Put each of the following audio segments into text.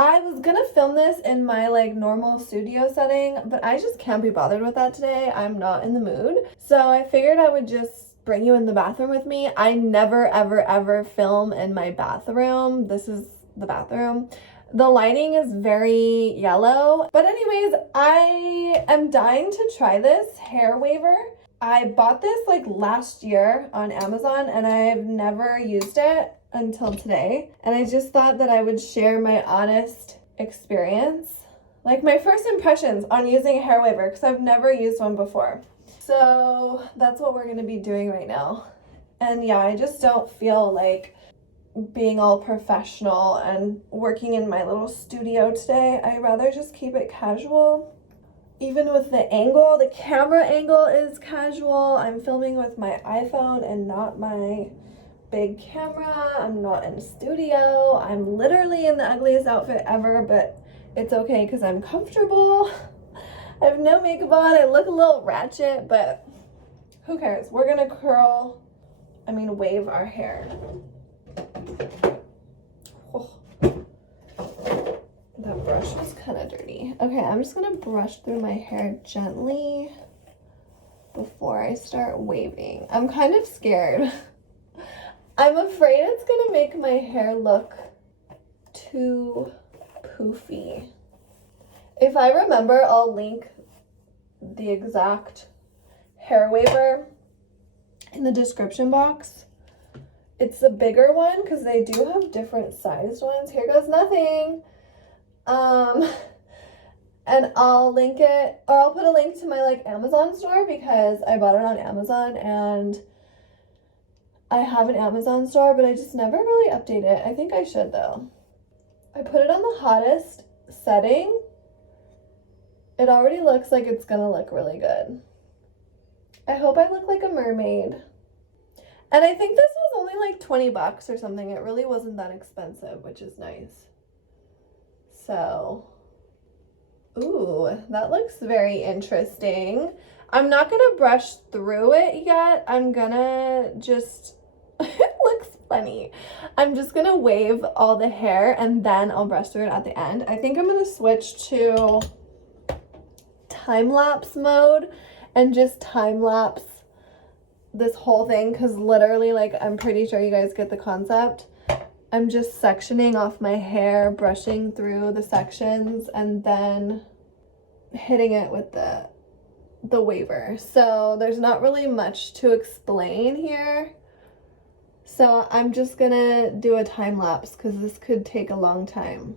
I was gonna film this in my like normal studio setting, but I just can't be bothered with that today. I'm not in the mood. So I figured I would just bring you in the bathroom with me. I never, ever, ever film in my bathroom. This is the bathroom. The lighting is very yellow. But anyways, I am dying to try this hair waver. I bought this like last year on Amazon and I've never used it until today. And I just thought that I would share my honest experience. Like my first impressions on using a hair waver because I've never used one before. So that's what we're gonna be doing right now. And yeah, I just don't feel like being all professional and working in my little studio today. I'd rather just keep it casual. Even with the angle, the camera angle is casual. I'm filming with my iPhone and not my big camera. I'm not in a studio. I'm literally in the ugliest outfit ever, but it's okay because I'm comfortable. I have no makeup on. I look a little ratchet, but who cares? We're gonna wave our hair. Oh. That brush was kind of dirty. Okay, I'm just gonna brush through my hair gently before I start waving. I'm kind of scared. I'm afraid it's gonna make my hair look too poofy. If I remember, I'll link the exact hair waver in the description box. It's the bigger one because they do have different sized ones. Here goes nothing. And I'll link it, or I'll put a link to my like Amazon store because I bought it on Amazon and I have an Amazon store, but I just never really update it. I think I should though. I put it on the hottest setting. It already looks like it's gonna look really good. I hope I look like a mermaid. And I think this was only like 20 bucks or something. It really wasn't that expensive, which is nice. So, ooh, that looks very interesting. I'm not gonna brush through it yet. I'm gonna just, it looks funny. I'm just gonna wave all the hair and then I'll brush through it at the end. I think I'm gonna switch to time-lapse mode and just time-lapse this whole thing because literally, like, I'm pretty sure you guys get the concept. I'm just sectioning off my hair, brushing through the sections, and then hitting it with the waver. So there's not really much to explain here. So I'm just gonna do a time lapse because this could take a long time.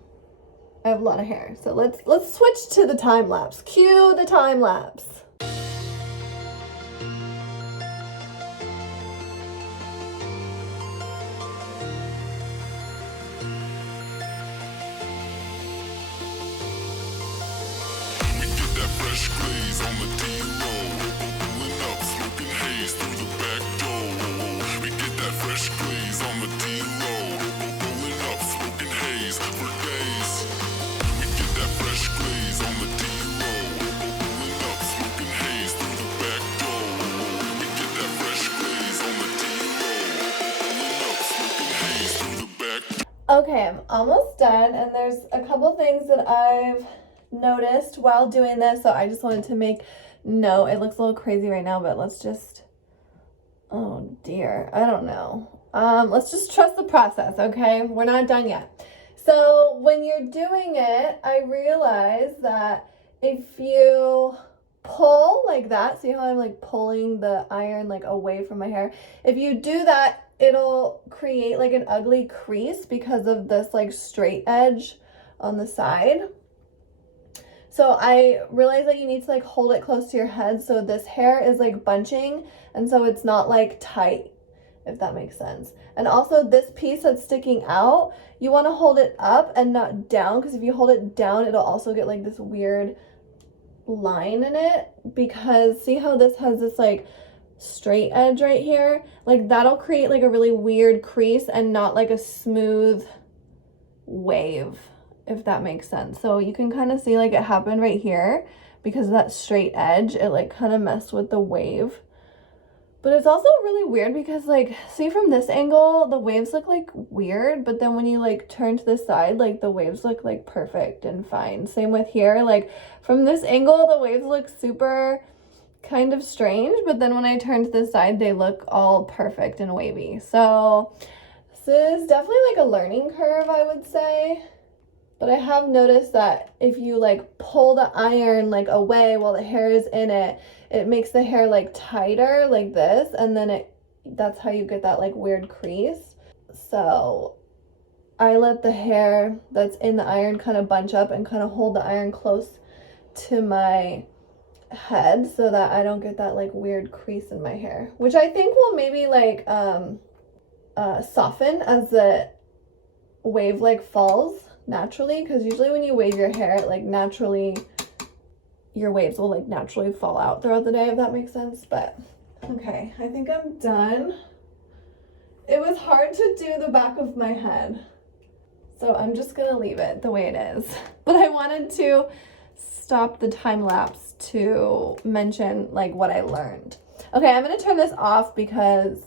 I have a lot of hair. So let's switch to the time lapse. Cue the time lapse. Fresh glaze on the D-roll, pulling up, smoking haze through the back door. We get that fresh glaze on the D-roll, pulling up, smoking haze for days. We get that fresh glaze on the D-roll, pulling up, smoking haze through the back door. We get that fresh glaze on the D-roll, pulling up, smoking haze through the back door. Okay, I'm almost done, and there's a couple things that I've noticed while doing this, so I just wanted to make note. It looks a little crazy right now, but let's just, oh dear, I don't know. Let's just trust the process, okay? We're not done yet. So when you're doing it, I realized that if you pull like that, see how I'm like pulling the iron like away from my hair? If you do that, it'll create like an ugly crease because of this like straight edge on the side. So I realized that you need to like hold it close to your head so this hair is like bunching and so it's not like tight, if that makes sense. And also this piece that's sticking out, you want to hold it up and not down, because if you hold it down, it'll also get like this weird line in it, because see how this has this like straight edge right here? Like that'll create like a really weird crease and not like a smooth wave, if that makes sense. So you can kind of see like it happened right here because of that straight edge. It like kind of messed with the wave. But it's also really weird because, like, see from this angle, the waves look, like, weird. But then when you, like, turn to the side, like, the waves look, like, perfect and fine. Same with here. Like, from this angle, the waves look super kind of strange. But then when I turn to the side, they look all perfect and wavy. So this is definitely, like, a learning curve, I would say. But I have noticed that if you, like, pull the iron, like, away while the hair is in it, it makes the hair, like, tighter, like this, and then that's how you get that, like, weird crease. So I let the hair that's in the iron kind of bunch up and kind of hold the iron close to my head so that I don't get that, like, weird crease in my hair, which I think will maybe, like, soften as the wave, like, falls naturally, because usually when you wave your hair, it, like, naturally, your waves will, like, naturally fall out throughout the day, if that makes sense. But okay, I think I'm done. It was hard to do the back of my head, so I'm just gonna leave it the way it is. But I wanted to stop the time lapse to mention, like, what I learned. Okay, I'm gonna turn this off because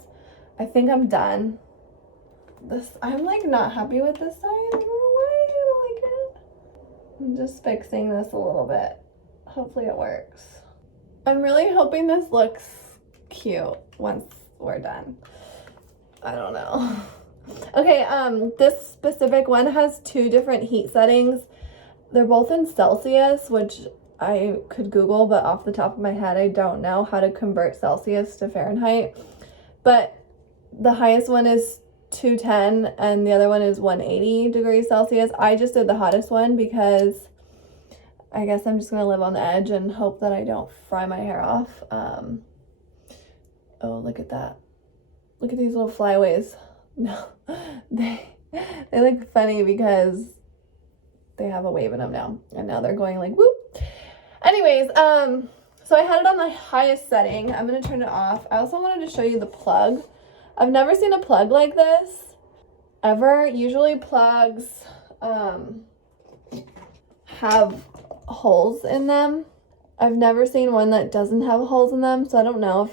I think I'm done. I'm, like, not happy with this side. I don't know why. I don't like it. I'm just fixing this a little bit. Hopefully it works. I'm really hoping this looks cute once we're done. I don't know. Okay, this specific one has 2 different heat settings. They're both in Celsius, which I could Google, but off the top of my head, I don't know how to convert Celsius to Fahrenheit. But the highest one is 210 and the other one is 180 degrees Celsius. I just did the hottest one because I guess I'm just gonna live on the edge and hope that I don't fry my hair off. Oh, look at that. Look at these little flyaways. No, they look funny because they have a wave in them now. And now they're going like whoop. Anyways, so I had it on the highest setting. I'm gonna turn it off. I also wanted to show you the plug. I've never seen a plug like this ever. Usually plugs have holes in them. I've never seen one that doesn't have holes in them, so I don't know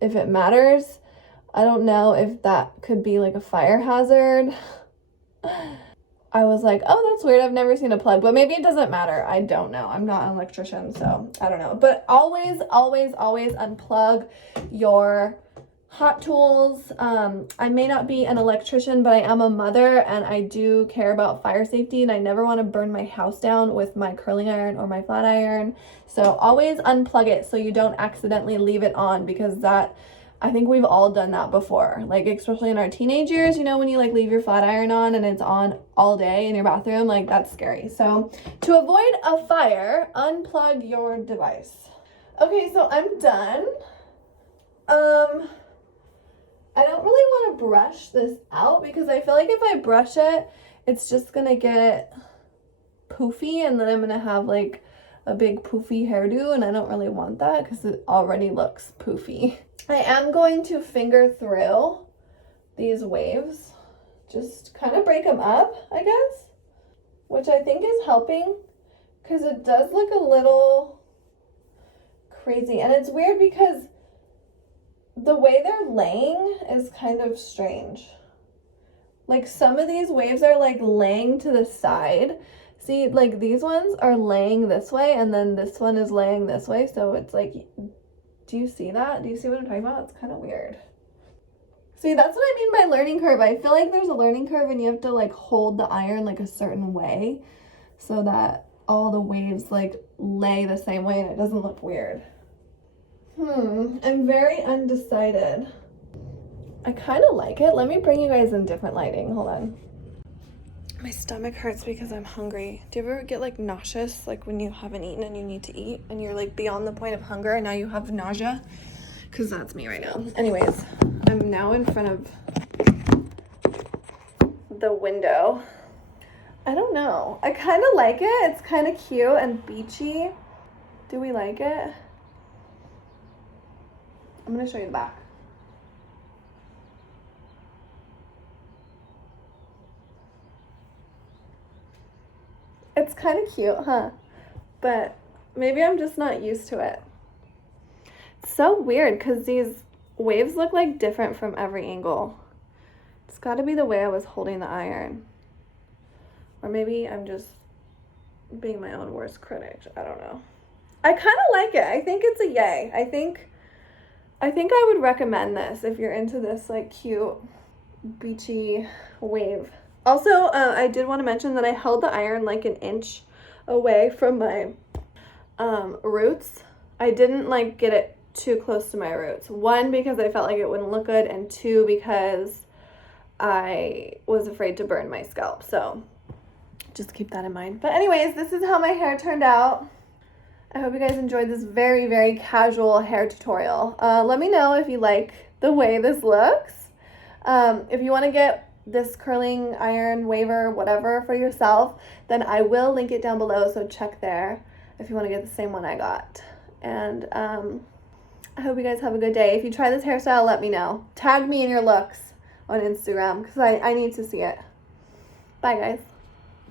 if it matters. I don't know if that could be like a fire hazard. I was like, oh, that's weird. I've never seen a plug, but maybe it doesn't matter. I don't know. I'm not an electrician, so I don't know. But always, always, always unplug your hot tools. I may not be an electrician, but I am a mother and I do care about fire safety, and I never want to burn my house down with my curling iron or my flat iron. So always unplug it so you don't accidentally leave it on, because I think we've all done that before, like especially in our teenage years, you know, when you like leave your flat iron on and it's on all day in your bathroom, like that's scary. So to avoid a fire, unplug your device. Okay, so I'm done. I don't really want to brush this out because I feel like if I brush it, it's just gonna get poofy and then I'm gonna have like a big poofy hairdo, and I don't really want that because it already looks poofy. I am going to finger through these waves, just kind of break them up, I guess, which I think is helping because it does look a little crazy. And it's weird because the way they're laying is kind of strange. Like some of these waves are like laying to the side. See, like these ones are laying this way and then this one is laying this way. So it's like, do you see that? Do you see what I'm talking about? It's kind of weird. See, that's what I mean by learning curve. I feel like there's a learning curve and you have to like hold the iron like a certain way so that all the waves like lay the same way and it doesn't look weird. I'm very undecided. I kind of like it. Let me bring you guys in different lighting. Hold on. My stomach hurts because I'm hungry. Do you ever get like nauseous, like when you haven't eaten and you need to eat and you're like beyond the point of hunger and now you have nausea? Because that's me right now. Anyways, I'm now in front of the window. I don't know. I kind of like it. It's kind of cute and beachy. Do we like it? I'm going to show you the back. It's kind of cute, huh? But maybe I'm just not used to it. It's so weird because these waves look like different from every angle. It's got to be the way I was holding the iron. Or maybe I'm just being my own worst critic. I don't know. I kind of like it. I think it's a yay. I think I would recommend this if you're into this like cute beachy wave. Also, I did want to mention that I held the iron like an inch away from my roots. I didn't like get it too close to my roots. One, because I felt like it wouldn't look good, and two, because I was afraid to burn my scalp. So just keep that in mind. But anyways, this is how my hair turned out. I hope you guys enjoyed this very, very casual hair tutorial. Let me know if you like the way this looks. If you want to get this curling iron waver, whatever, for yourself, then I will link it down below, so check there if you want to get the same one I got. And I hope you guys have a good day. If you try this hairstyle, let me know. Tag me in your looks on Instagram because I need to see it. Bye, guys.